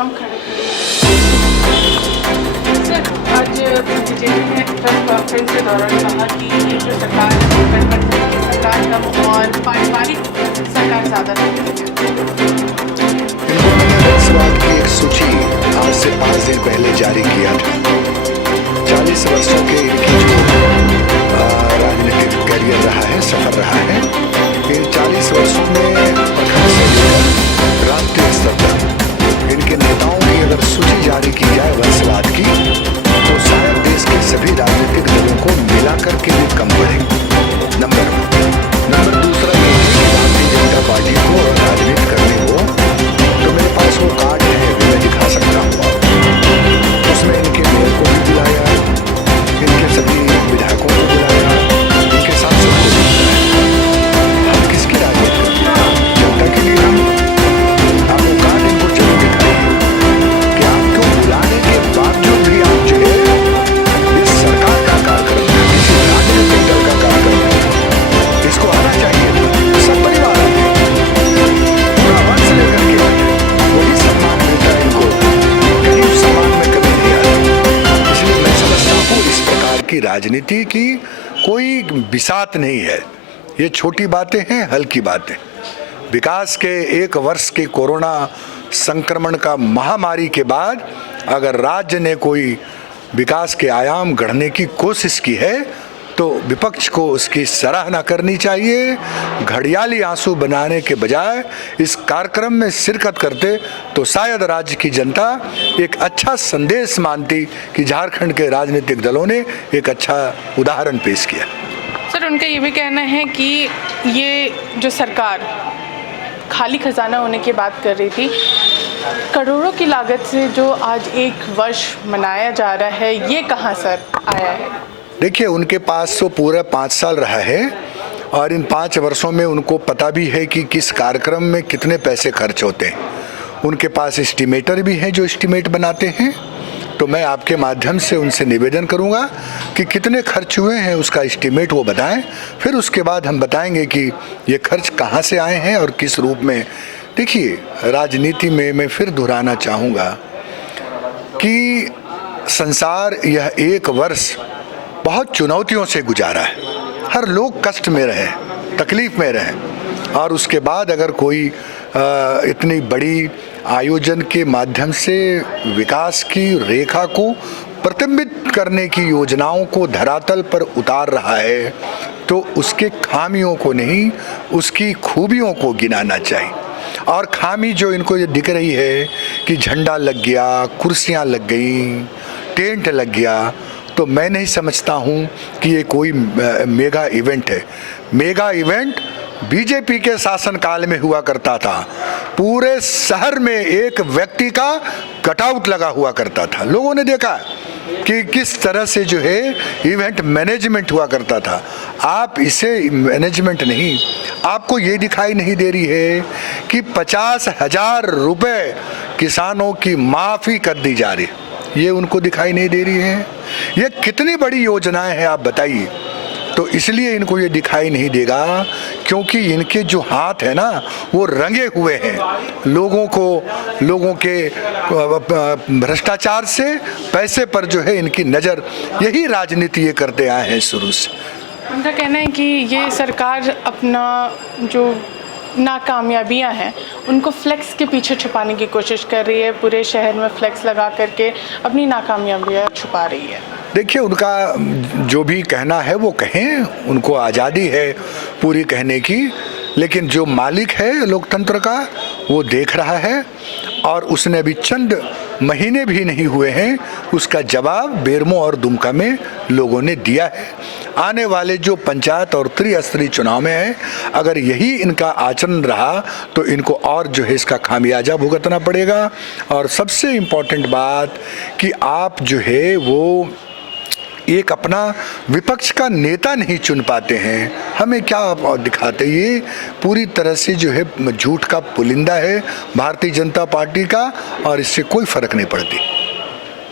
हम खड़े सर, आज बीजेपी ने प्रेस कॉन्फ्रेंस के दौरान कहा कि ये जो सरकार है गठबंधन की सरकार कम और पारिवारिक सरकार ज़्यादा है। इन्होंने वंशवाद की एक सूची आज से 5 दिन पहले जारी किया था। 40 वर्षों के इनकी जो राजनीतिक करियर रहा है, सफर रहा है, इन 40 वर्षों में प्रखंड से लेकर राष्ट्रीय स्तर तक इनके नेताओं की अगर सूची जारी की जाए वंशवाद की, तो शायद देश के सभी राजनीतिक दलों को मिलाकर के भी कम पड़ेंगे। नंबर 2 ये कि भारतीय जनता पार्टी को राजनीति करनी हो तो मेरे पास वो कार्ड है, वो मैं दिखा सकता हूँ। उसमें इनके मेयर को भी बुलाया, इनके सभी विधायकों को बुलाया, इनके सांसद को भी बुलाया। हम किसकी राजनीति करते हैं? जनता के लिए हम। आप वो कार्ड इनको जरूर दिखाइए कि आपको बुलाने के बावजूद भी आप जो है इस सरकार का कार्यक्रम है, किसी राजनीतिक दल का कार्यक्रम है, इसको आना चाहिए था। सब परिवार आते हैं, पूरा वंश लेकर के आते हैं, वही सम्मान मिलता है इनको, कहीं उस सम्मान में कमी नहीं आती। इसलिए मैं समझता हूँ इस प्रकार की राजनीति की कोई बिसात नहीं है। ये छोटी बातें हैं, हल्की बातें। विकास के 1 वर्ष के कोरोना संक्रमण का महामारी के बाद अगर राज्य ने कोई विकास के आयाम गढ़ने की कोशिश की है तो विपक्ष को उसकी सराहना करनी चाहिए। घड़ियाली आंसू बनाने के बजाय इस कार्यक्रम में शिरकत करते तो शायद राज्य की जनता एक अच्छा संदेश मानती कि झारखंड के राजनीतिक दलों ने एक अच्छा उदाहरण पेश किया। सर, उनका ये भी कहना है कि ये जो सरकार खाली खजाना होने की बात कर रही थी, करोड़ों की लागत से जो आज 1 वर्ष मनाया जा रहा है, ये कहाँ सर आया है? देखिए, उनके पास तो पूरा 5 साल रहा है और इन 5 वर्षों में उनको पता भी है कि किस कार्यक्रम में कितने पैसे खर्च होते हैं। उनके पास एस्टिमेटर भी हैं जो एस्टिमेट बनाते हैं। तो मैं आपके माध्यम से उनसे निवेदन करूंगा कि कितने खर्च हुए हैं उसका एस्टिमेट वो बताएं, फिर उसके बाद हम बताएंगे कि ये खर्च कहाँ से आए हैं और किस रूप में। देखिए, राजनीति में मैं फिर दोहराना चाहूँगा कि संसार यह 1 वर्ष बहुत चुनौतियों से गुजारा है। हर लोग कष्ट में रहे, तकलीफ में रहे, और उसके बाद अगर कोई इतनी बड़ी आयोजन के माध्यम से विकास की रेखा को प्रतिबिंबित करने की योजनाओं को धरातल पर उतार रहा है तो उसके खामियों को नहीं, उसकी खूबियों को गिनाना चाहिए। और खामी जो इनको ये दिख रही है कि झंडा लग गया, कुर्सियां लग गई, टेंट लग गया, तो मैं नहीं समझता हूँ कि ये कोई मेगा इवेंट है। मेगा इवेंट बीजेपी के शासनकाल में हुआ करता था। पूरे शहर में एक व्यक्ति का कटआउट लगा हुआ करता था। लोगों ने देखा कि किस तरह से जो है इवेंट मैनेजमेंट हुआ करता था। आप इसे मैनेजमेंट नहीं, आपको ये दिखाई नहीं दे रही है कि 50,000 रुपए किसानों की माफ़ी कर दी जा रही, ये उनको दिखाई नहीं दे रही है। ये कितनी बड़ी योजनाएं हैं आप बताइए। तो इसलिए इनको ये दिखाई नहीं देगा क्योंकि इनके जो हाथ है ना वो रंगे हुए हैं लोगों के भ्रष्टाचार से, पैसे पर जो है इनकी नज़र। यही राजनीति ये करते आए हैं शुरू से। उनका कहना है कि ये सरकार अपना जो नाकामयाबियां हैं उनको फ्लेक्स के पीछे छुपाने की कोशिश कर रही है। पूरे शहर में फ्लेक्स लगा करके अपनी नाकामयाबियां छुपा रही है। देखिए, उनका जो भी कहना है वो कहें, उनको आज़ादी है पूरी कहने की, लेकिन जो मालिक है लोकतंत्र का वो देख रहा है और उसने अभी चंद महीने भी नहीं हुए हैं उसका जवाब बेरमो और दुमका में लोगों ने दिया है। आने वाले जो पंचायत और त्रिस्तरीय चुनाव में है, अगर यही इनका आचरण रहा तो इनको और जो है इसका खामियाजा भुगतना पड़ेगा। और सबसे इम्पोर्टेंट बात कि आप जो है वो एक अपना विपक्ष का नेता नहीं चुन पाते हैं। हमें क्या दिखाते, ये पूरी तरह से जो है झूठ का पुलिंदा है भारतीय जनता पार्टी का, और इससे कोई फर्क नहीं पड़ती।